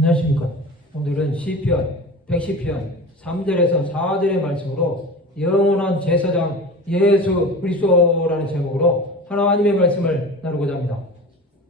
안녕하십니까. 오늘은 시편 110편 3절에서 4절의 말씀으로 영원한 제사장 예수 그리스도라는 제목으로 하나님의 말씀을 나누고자 합니다.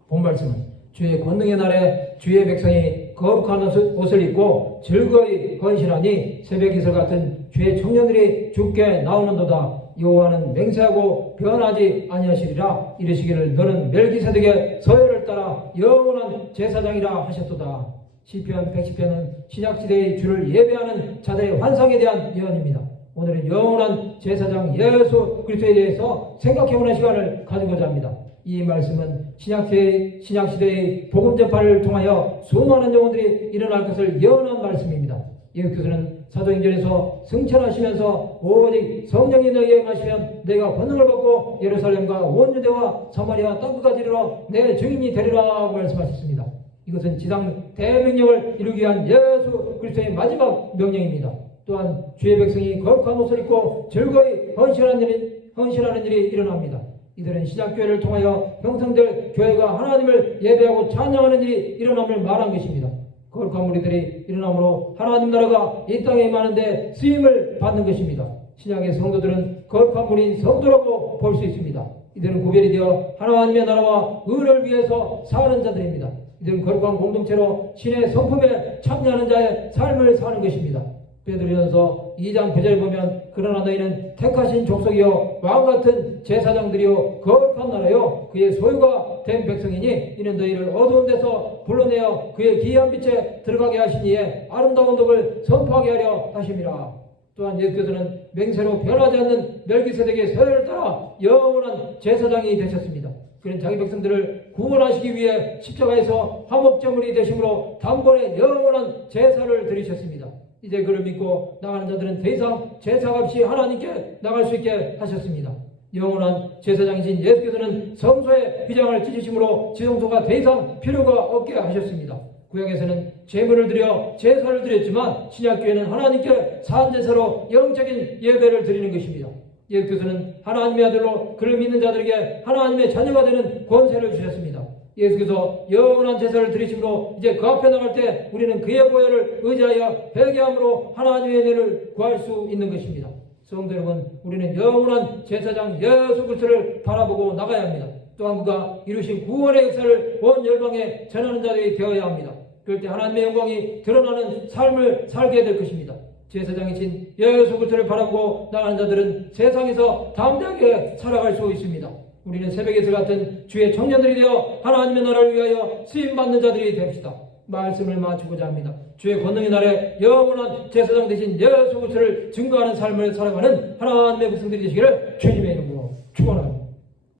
본 말씀은 주의 권능의 날에 주의 백성이 거룩한 옷을- 입고 즐거이 건실하니 새벽 이슬 같은 주의 청년들이 죽게 나오는도다. 여호와는 맹세하고 변하지 아니하시리라 이르시기를 너는 멜기세덱의 서열을 따라 영원한 제사장이라 하셨도다. 시편 110편은 신약시대의 주를 예배하는 자들의 환상에 대한 예언입니다. 오늘은 영원한 제사장 예수 그리스도에 대해서 생각해보는 시간을 가지고자 합니다. 이 말씀은 신약시대의, 신약시대의 복음 전파를 통하여 수많은 영혼들이 일어날 것을 예언한 말씀입니다. 예수께서는 사도행전에서 승천하시면서 오직 성령이 너희에 마시면 내가 권능을 받고 예루살렘과 온 유대와 사마리아 땅끝까지 이르러 내 증인이 되리라 말씀하셨습니다. 이것은 지상 대명령을 이루기 위한 예수 그리스도의 마지막 명령입니다. 또한 주의 백성이 거룩한 옷을 입고 즐거이 헌신하는 일이, 헌신하는 일이 일어납니다. 이들은 신약교회를 통하여 형성될 교회가 하나님을 예배하고 찬양하는 일이 일어남을 말한 것입니다. 거룩한 무리들이 일어남으로 하나님 나라가 이 땅에 임하는데 쓰임을 받는 것입니다. 신약의 성도들은 거룩한 무리인 성도라고 볼 수 있습니다. 이들은 구별이 되어 하나님의 나라와 의를 위해서 사는 자들입니다. 이들은 거룩한 공동체로 신의 성품에 참여하는 자의 삶을 사는 것입니다. 베드로전서 2장 9절에 보면 그러나 너희는 택하신 족속이요 왕 같은 제사장들이요 거룩한 나라요 그의 소유가 된 백성이니 이는 너희를 어두운 데서 불러내어 그의 기이한 빛에 들어가게 하시니에 아름다운 덕을 선포하게 하려 하심이라 또한 예수께서는 맹세로 변하지 않는 멜기세덱의 서열을 따라 영원한 제사장이 되셨습니다. 그는 자기 백성들을 구원하시기 위해 십자가에서 화목제물이 되심으로 단번에 영원한 제사를 드리셨습니다. 이제 그를 믿고 나가는 자들은 제사가 없이 하나님께 나갈 수 있게 하셨습니다. 영원한 제사장이신 예수께서는 성소의 휘장을 찢으심으로 지성소가 더 이상 필요가 없게 하셨습니다. 구약에서는 제물을 드려 제사를 드렸지만 신약교회는 하나님께 산제사로 영적인 예배를 드리는 것입니다. 예수께서는 하나님의 아들로 그를 믿는 자들에게 하나님의 자녀가 되는 권세를 주셨습니다. 예수께서 영원한 제사를 드리심으로 이제 그 앞에 나갈 때 우리는 그의 보혈을 의지하여 회개함으로 하나님의 은혜를 구할 수 있는 것입니다. 성도 여러분, 우리는 영원한 제사장 예수 그리스도를 바라보고 나가야 합니다. 또한 그가 이루신 구원의 역사를 온 열방에 전하는 자들이 되어야 합니다. 그럴 때 하나님의 영광이 드러나는 삶을 살게 될 것입니다. 제사장이신 예수 그리스도를 바라보고 나가는 자들은 세상에서 담대하게 살아갈 수 있습니다. 우리는 새벽에서 같은 주의 청년들이 되어 하나님의 나라를 위하여 쓰임 받는 자들이 됩시다. 말씀을 마치고자 합니다. 주의 권능의 날에 영원한 제사장 되신 예수 그리스도를 증거하는 삶을 살아가는 하나님의 백성들이 되시기를 주님의 이름으로 축원합니다.